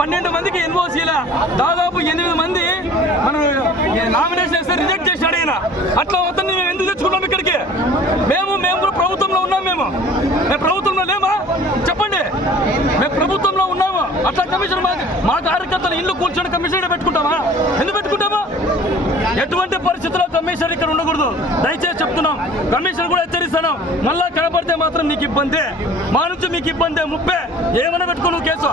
12 మందికి ఎన్ఓసీలా దాదాపు 8 మంది మనం నామినేషన్ చేస్తే రిజెక్ట్ చేశాడు ఆయన. అట్లా అతన్ని మేము ఎందుకు తెచ్చుకున్నాం ఇక్కడికి? మేము కూడా ప్రభుత్వంలో ఉన్నాం. మేము ప్రభుత్వంలో లేమా చెప్పండి? మేము ప్రభుత్వంలో ఉన్నాము. అట్లా కమిషన్ మా కార్యకర్తలు ఇల్లు కూర్చొని కమిషన్ పెట్టుకుంటామా? ఎందుకు పెట్టుకుంటామా? ఎటువంటి పరిస్థితుల్లో కమిషన్ ఇక్కడ ఉండకూడదు. దయచేసి చెప్తున్నాం. కమిషన్ కూడా హెచ్చరిస్తున్నాం. మళ్ళా కనపడితే మాత్రం నీకు ఇబ్బందే, మా నుంచి మీకు ఇబ్బందే, ముప్పే. ఏమైనా పెట్టుకో నువ్వు కేసు.